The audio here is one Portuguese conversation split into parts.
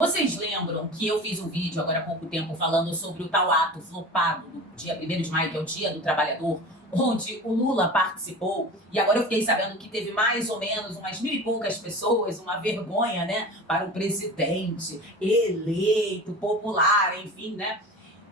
Vocês lembram que eu fiz um vídeo agora há pouco tempo falando sobre o tal ato flopado do dia 1º de maio, que é o Dia do Trabalhador, onde o Lula participou, e agora eu fiquei sabendo que teve mais ou menos umas 1.000 e poucas pessoas, uma vergonha, né, para o presidente eleito, popular, enfim, né?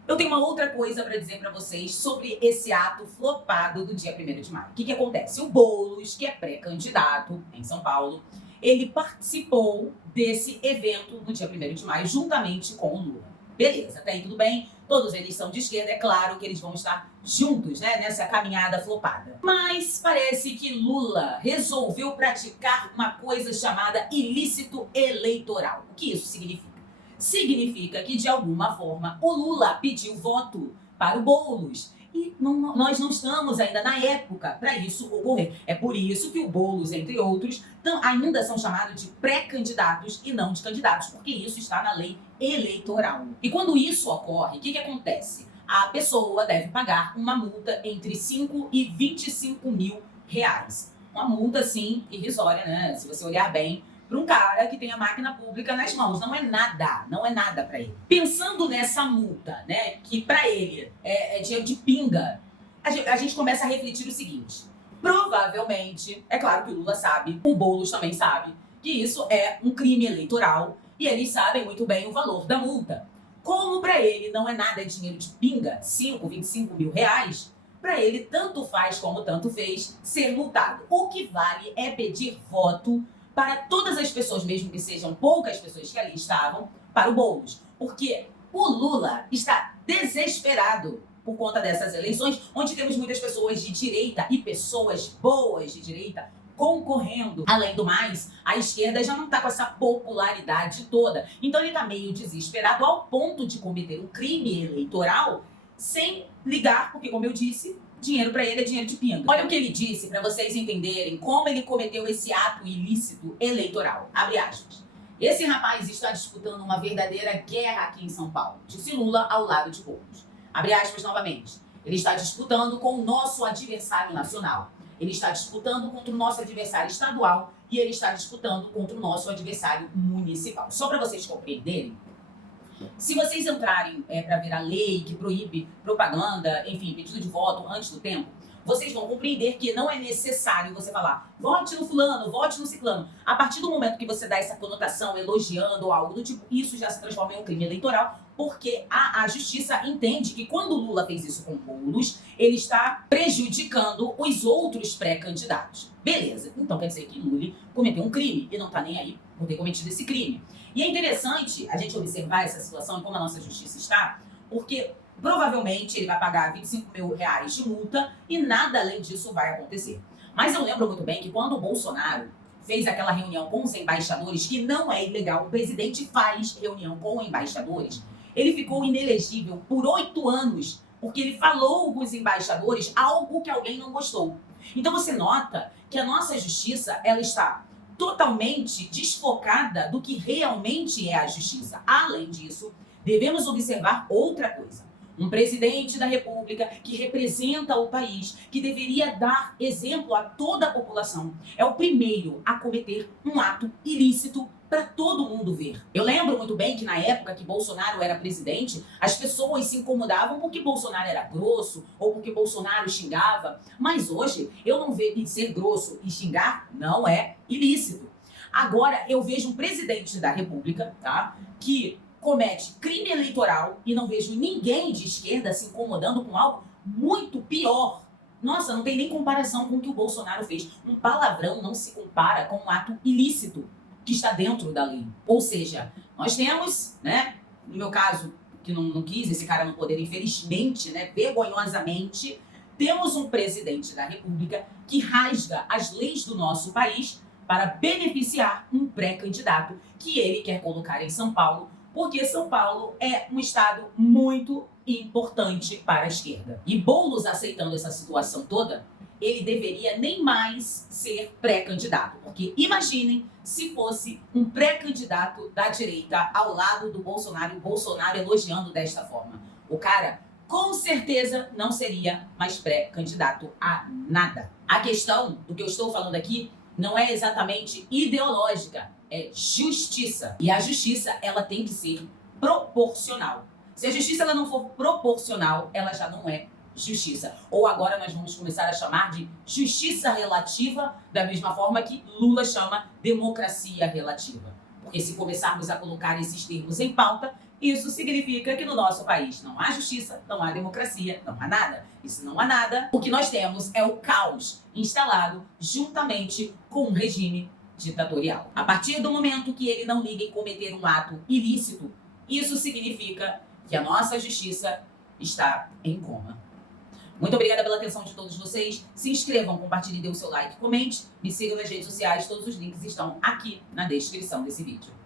Eu tenho uma outra coisa para dizer para vocês sobre esse ato flopado do dia 1º de maio. O que acontece? O Boulos, que é pré-candidato em São Paulo, ele participou desse evento no dia 1º de maio, juntamente com o Lula. Beleza, até aí tudo bem, todos eles são de esquerda, é claro que eles vão estar juntos, né, nessa caminhada flopada. Mas parece que Lula resolveu praticar uma coisa chamada ilícito eleitoral. O que isso significa? Significa que, de alguma forma, o Lula pediu voto para o Boulos. E nós não estamos ainda na época para isso ocorrer. É por isso que o Boulos, entre outros, ainda são chamados de pré-candidatos e não de candidatos, porque isso está na lei eleitoral. E quando isso ocorre, o que acontece? A pessoa deve pagar uma multa entre 5 e 25 mil reais. Uma multa, assim, irrisória, né? Se você olhar bem, para um cara que tem a máquina pública nas mãos. Não é nada para ele. Pensando nessa multa, né, que para ele é dinheiro de pinga, a gente começa a refletir o seguinte: provavelmente, é claro que o Lula sabe, o Boulos também sabe, que isso é um crime eleitoral e eles sabem muito bem o valor da multa. Como para ele não é nada dinheiro de pinga, 5, 25 mil reais, para ele tanto faz como tanto fez ser multado. O que vale é pedir voto para todas as pessoas, mesmo que sejam poucas pessoas que ali estavam, para o Boulos. Porque o Lula está desesperado por conta dessas eleições, onde temos muitas pessoas de direita e pessoas boas de direita concorrendo. Além do mais, a esquerda já não está com essa popularidade toda. Então ele está meio desesperado ao ponto de cometer um crime eleitoral sem ligar, porque, como eu disse, dinheiro para ele é dinheiro de pinga. Olha o que ele disse para vocês entenderem como ele cometeu esse ato ilícito eleitoral. Abre aspas. Esse rapaz está disputando uma verdadeira guerra aqui em São Paulo, disse Lula ao lado de Boulos. Abre aspas novamente. Ele está disputando com o nosso adversário nacional. Ele está disputando contra o nosso adversário estadual e ele está disputando contra o nosso adversário municipal. Só para vocês compreenderem, se vocês entrarem para ver a lei que proíbe propaganda, enfim, pedido de voto antes do tempo, vocês vão compreender que não é necessário você falar vote no fulano, vote no ciclano. A partir do momento que você dá essa conotação elogiando ou algo do tipo, isso já se transforma em um crime eleitoral, porque a justiça entende que quando o Lula fez isso com o Boulos, ele está prejudicando os outros pré-candidatos. Beleza, então quer dizer que Lula cometeu um crime e não está nem aí por ter cometido esse crime. E é interessante a gente observar essa situação e como a nossa justiça está, porque provavelmente ele vai pagar 25 mil reais de multa e nada além disso vai acontecer. Mas eu lembro muito bem que quando o Bolsonaro fez aquela reunião com os embaixadores, que não é ilegal, o presidente faz reunião com embaixadores, ele ficou inelegível por 8 anos, porque ele falou com os embaixadores algo que alguém não gostou. Então você nota que a nossa justiça, ela está totalmente desfocada do que realmente é a justiça. Além disso, devemos observar outra coisa. Um presidente da República que representa o país, que deveria dar exemplo a toda a população, é o primeiro a cometer um ato ilícito para todo mundo ver. Eu lembro muito bem que na época que Bolsonaro era presidente, as pessoas se incomodavam porque Bolsonaro era grosso ou porque Bolsonaro xingava. Mas hoje eu não vejo que ser grosso e xingar não é ilícito. Agora eu vejo um presidente da República, tá, que comete crime eleitoral e não vejo ninguém de esquerda se incomodando com algo muito pior. Nossa, não tem nem comparação com o que o Bolsonaro fez. Um palavrão não se compara com um ato ilícito que está dentro da lei. Ou seja, nós temos, né, no meu caso, que não quis esse cara no poder, infelizmente, né, vergonhosamente, temos um presidente da República que rasga as leis do nosso país para beneficiar um pré-candidato que ele quer colocar em São Paulo, porque São Paulo é um estado muito importante para a esquerda. E Boulos aceitando essa situação toda, ele deveria nem mais ser pré-candidato. Porque imaginem se fosse um pré-candidato da direita ao lado do Bolsonaro e o Bolsonaro elogiando desta forma. O cara, com certeza, não seria mais pré-candidato a nada. A questão do que eu estou falando aqui não é exatamente ideológica, é justiça. E a justiça, ela tem que ser proporcional. Se a justiça ela não for proporcional, ela já não é justiça. Ou agora nós vamos começar a chamar de justiça relativa, da mesma forma que Lula chama democracia relativa. Porque se começarmos a colocar esses termos em pauta, isso significa que no nosso país não há justiça, não há democracia, não há nada. E se não há nada, o que nós temos é o caos instalado juntamente com um regime ditatorial. A partir do momento que ele não liga em cometer um ato ilícito, isso significa que a nossa justiça está em coma. Muito obrigada pela atenção de todos vocês. Se inscrevam, compartilhem, dê o seu like, comente, me sigam nas redes sociais. Todos os links estão aqui na descrição desse vídeo.